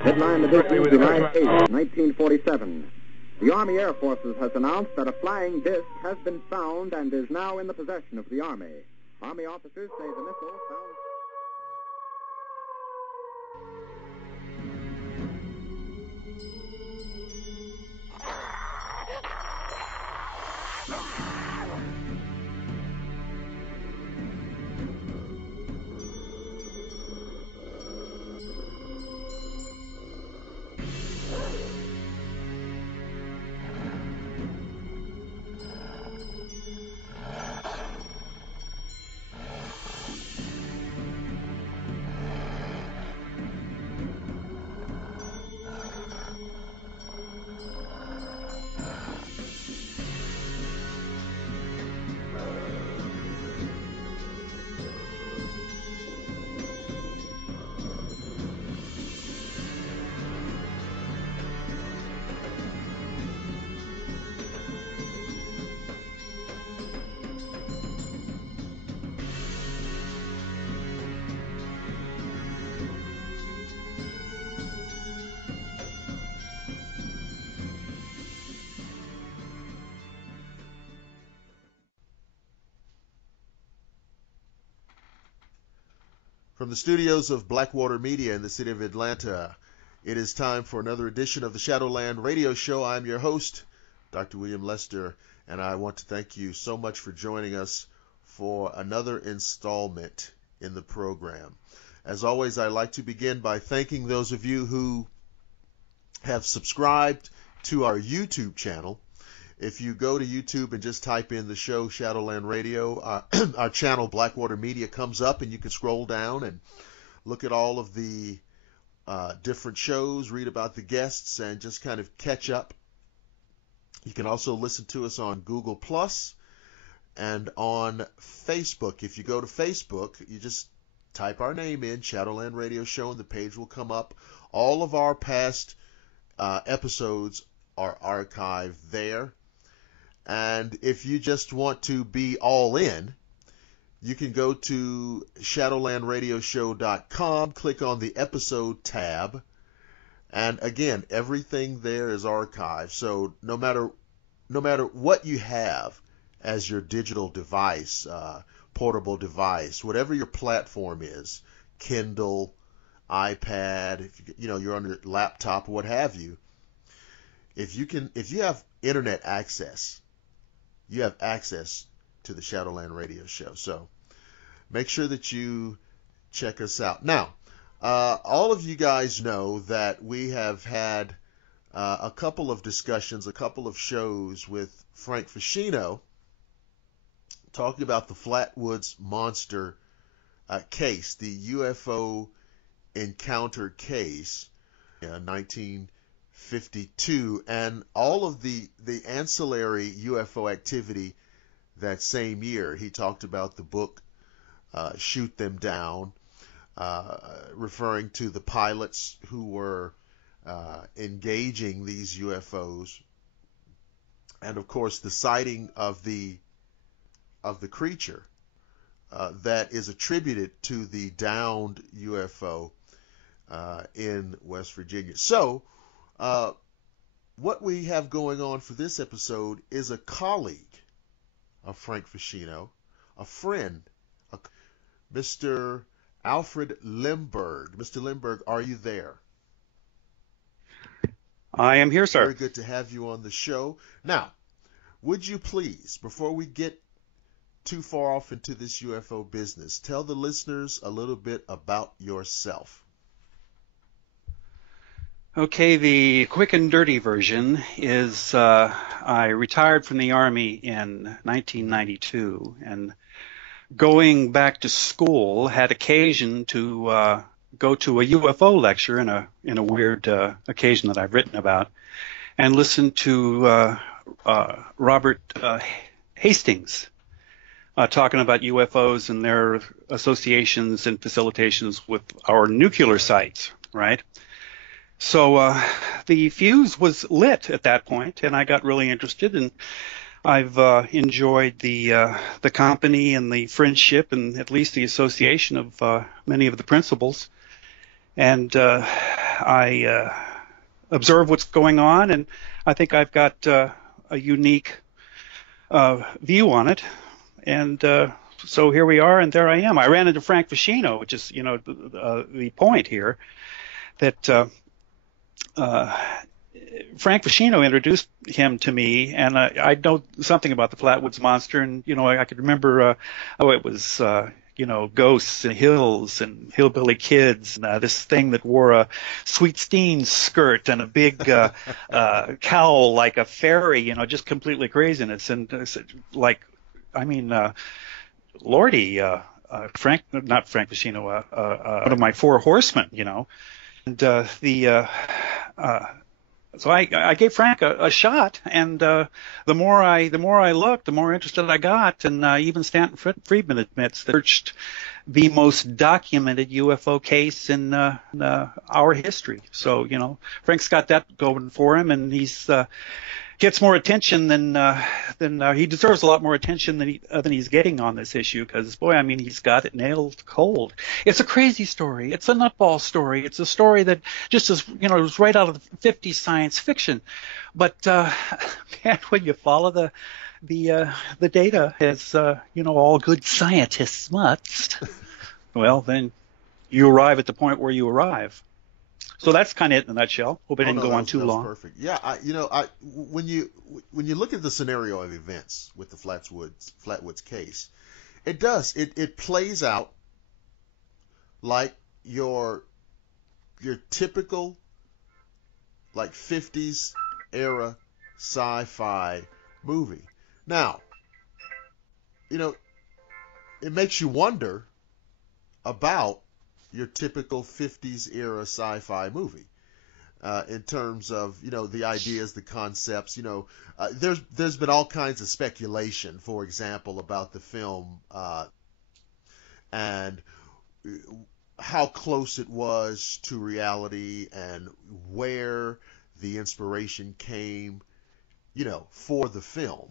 Headline edition, July 8, 1947. The Army Air Forces has announced that a flying disc has been found and is now in the possession of the Army. Army officers say the missile found... From the studios of Blackwater Media in the city of Atlanta, it is time for another edition of the Shadowland radio show. I'm your host, Dr. William Lester, and I want to thank you so much for joining us for another installment in the program. As always, I'd like to begin by thanking those of you who have subscribed to our YouTube channel. If you go to YouTube and just type in the show Shadowland Radio, our channel Blackwater Media comes up, and you can scroll down and look at all of the different shows, read about the guests, and just kind of catch up. You can also listen to us on Google Plus and on Facebook. If you go to Facebook, you just type our name in, Shadowland Radio Show, and the page will come up. All of our past episodes are archived there. And if you just want to be all in, you can go to shadowlandradioshow.com, click on the episode tab, and again, everything there is archived. So no matter what you have as your digital device, portable device, whatever your platform is, Kindle, iPad, if you're on your laptop, what have you, if you have internet access, you have access to the Shadowland Radio Show. So make sure that you check us out. Now, all of you guys know that we have had a couple of discussions, a couple of shows with Frank Ficino talking about the Flatwoods Monster case, the UFO encounter case, 1952, and all of the ancillary UFO activity that same year. He talked about the book Shoot Them Down, referring to the pilots who were engaging these UFOs, and of course the sighting of the creature that is attributed to the downed UFO in West Virginia. So what we have going on for this episode is a colleague of Frank Ficino, a friend, Mr. Alfred Lehmberg. Mr. Lehmberg, are you there? I am here, sir. Very good to have you on the show. Now, would you please, before we get too far off into this UFO business, tell the listeners a little bit about yourself? Okay, the quick and dirty version is I retired from the Army in 1992, and going back to school had occasion to go to a UFO lecture in a weird occasion that I've written about, and listen to Robert Hastings talking about UFOs and their associations and facilitations with our nuclear sites, right? So the fuse was lit at that point, and I got really interested, and I've enjoyed the company and the friendship and at least the association of many of the principals. And I observe what's going on, and I think I've got a unique view on it. And so here we are, and there I am. I ran into Frank Vicino, which is, the point here, that Frank Vicino introduced him to me, and I know something about the Flatwoods Monster, and I could remember it was ghosts and hills and hillbilly kids, and this thing that wore a Sweet Steen skirt and a big cowl like a fairy, just completely craziness, and Lordy, not Frank Vicino, one of my four horsemen, and so I gave Frank a shot, and the more I looked, the more interested I got, and even Stanton Friedman admits that searched the most documented UFO case in our history. So Frank's got that going for him, and he's gets more attention than he deserves. A lot more attention than he's getting on this issue, because he's got it nailed cold. It's a crazy story. It's a nutball story. It's a story that just is is right out of the 50s science fiction. But man, when you follow the data, as all good scientists must, well, then you arrive at the point where you arrive. So that's kind of it in a nutshell. Hope I didn't go on too long. Perfect. Yeah, when you look at the scenario of events with the Flatwoods case, it plays out like your typical 50s era sci-fi movie. Now, it makes you wonder about your typical 50s era sci-fi movie, in terms of the ideas, the concepts. There's been all kinds of speculation, for example, about the film and how close it was to reality and where the inspiration came, for the film.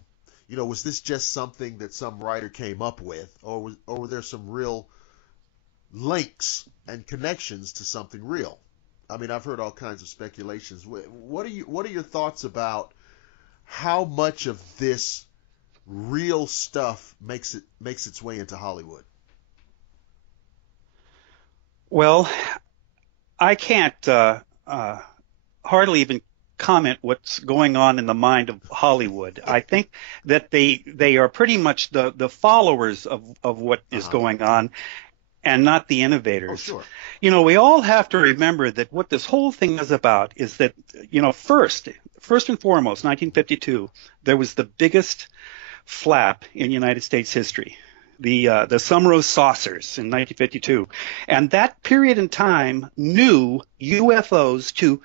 Was this just something that some writer came up with, or were there some real links and connections to something real? I've heard all kinds of speculations. What are your thoughts about how much of this real stuff makes its way into Hollywood? Well, I can't hardly even comment what's going on in the mind of Hollywood. I think that they are pretty much the followers of what is going on, and not the innovators. Oh, sure. We all have to remember that what this whole thing is about is that, first and foremost, 1952, there was the biggest flap in United States history, the Sumrose saucers in 1952. And that period in time knew UFOs to,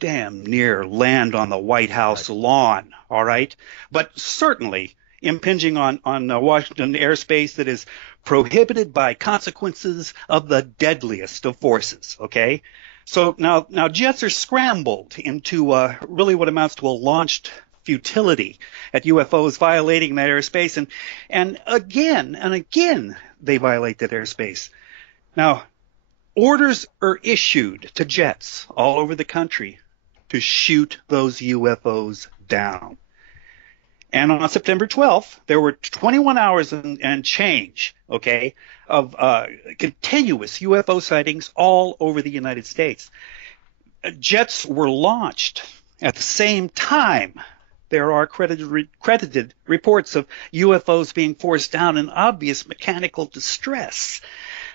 damn near land on the White House lawn, all right? But certainly impinging on Washington airspace that is prohibited by consequences of the deadliest of forces, okay? So now jets are scrambled into really what amounts to a launched futility at UFOs violating that airspace, and again they violate that airspace. Now, orders are issued to jets all over the country to shoot those UFOs down. And on September 12th, there were 21 hours and change, okay, of continuous UFO sightings all over the United States. Jets were launched at the same time. There are credited reports of UFOs being forced down in obvious mechanical distress.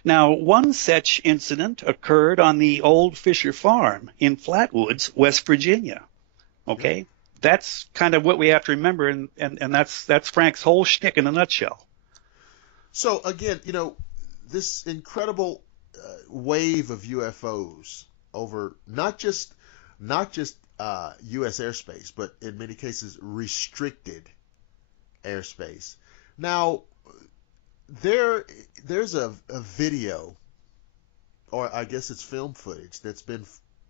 Now, one such incident occurred on the old Fisher Farm in Flatwoods, West Virginia, okay? That's kind of what we have to remember, and that's Frank's whole shtick in a nutshell. So again, this incredible wave of UFOs over not just U.S. airspace, but in many cases restricted airspace. Now, there's a video, or I guess it's film footage, that's been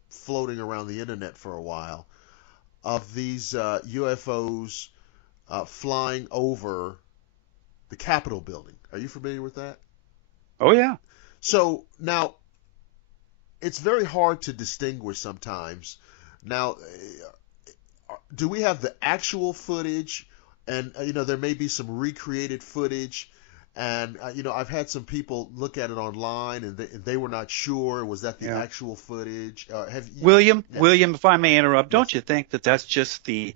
floating around the internet for a while, of these UFOs flying over the Capitol building. Are you familiar with that? Oh, yeah. So now, it's very hard to distinguish sometimes. Now, do we have the actual footage? And, there may be some recreated footage. And, I've had some people look at it online, and they were not sure. Was that the actual footage? William, Yes. William, if I may interrupt, Yes. don't you think that that's just the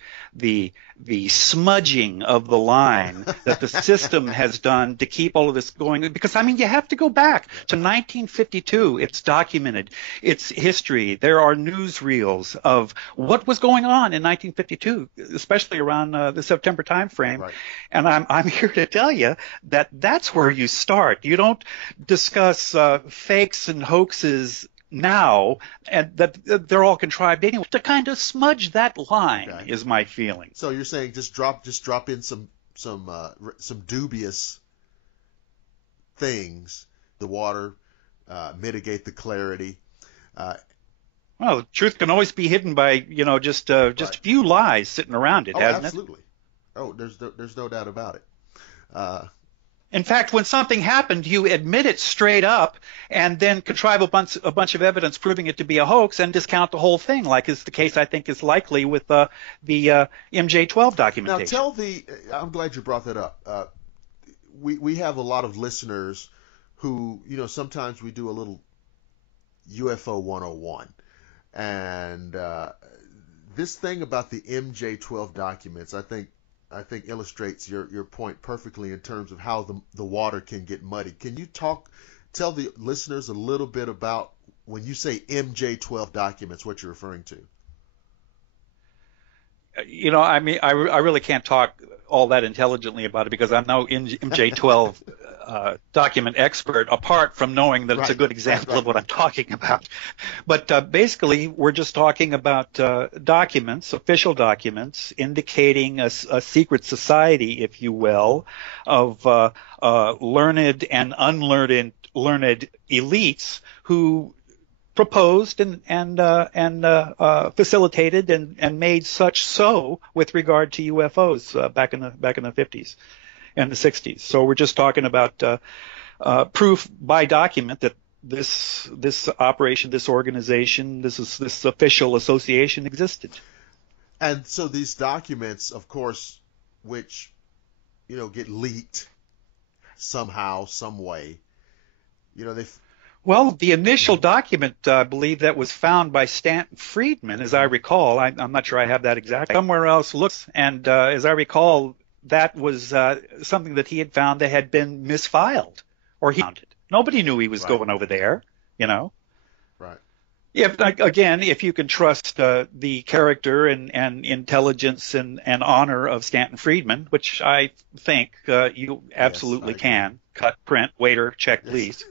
smudging of the line that the system has done to keep all of this going? Because, you have to go back to 1952. It's documented. It's history. There are newsreels of what was going on in 1952, especially around the September timeframe. Right. And I'm here to tell you that that's where you start. You don't discuss fakes and hoaxes now, and that they're all contrived anyway. To kind of smudge that line is my feeling. So you're saying just drop in some dubious things, the water, mitigate the clarity. Well, the truth can always be hidden by just a few lies sitting around it, hasn't absolutely. Oh, there's no doubt about it. In fact, when something happened, you admit it straight up and then contrive a bunch of evidence proving it to be a hoax and discount the whole thing, like is the case I think is likely with the MJ-12 documentation. Now I'm glad you brought that up. We have a lot of listeners who, sometimes we do a little UFO 101. And this thing about the MJ-12 documents, I think illustrates your point perfectly in terms of how the water can get muddy. Can you tell the listeners a little bit about when you say MJ-12 documents, what you're referring to? I really can't talk all that intelligently about it because I'm no MJ-12 document expert, apart from knowing that it's a good example of what I'm talking about. But basically, we're just talking about documents, official documents, indicating a secret society, if you will, of learned and unlearned elites who proposed and facilitated and made such so with regard to UFOs back in the 50s and the 60s. So we're just talking about proof by document that this operation, this organization, this official association existed. And so these documents, of course, which get leaked somehow, some way, Well, the initial document, I believe, that was found by Stanton Friedman, as I recall. I'm not sure I have that exact. Somewhere else looks, and as I recall, that was something that he had found that had been misfiled, or he found it. Nobody knew he was going over there, Right. If you can trust the character and intelligence and honor of Stanton Friedman, which I think you absolutely can. Cut, print, waiter, check, please,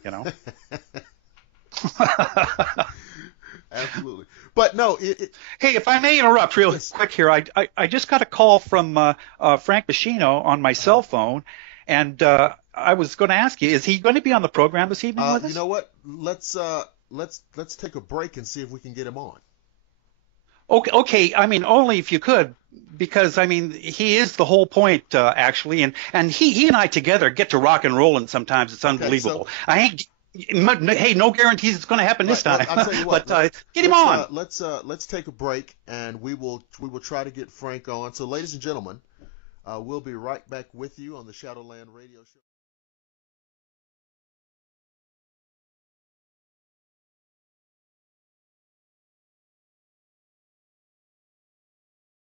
Absolutely. But no, Hey, if I may interrupt real quick here, I just got a call from Frank Bacino on my cell phone, and I was going to ask you, is he going to be on the program this evening with us? You know what? Let's take a break and see if we can get him on. Okay. Only if you could, because he is the whole point, actually, and he and I together get to rock and rolling sometimes. It's unbelievable. Hey, no guarantees it's going to happen this time. I'll tell you what, but get him on. Let's take a break, and we will try to get Frank on. So, ladies and gentlemen, we'll be right back with you on the Shadowland Radio Show.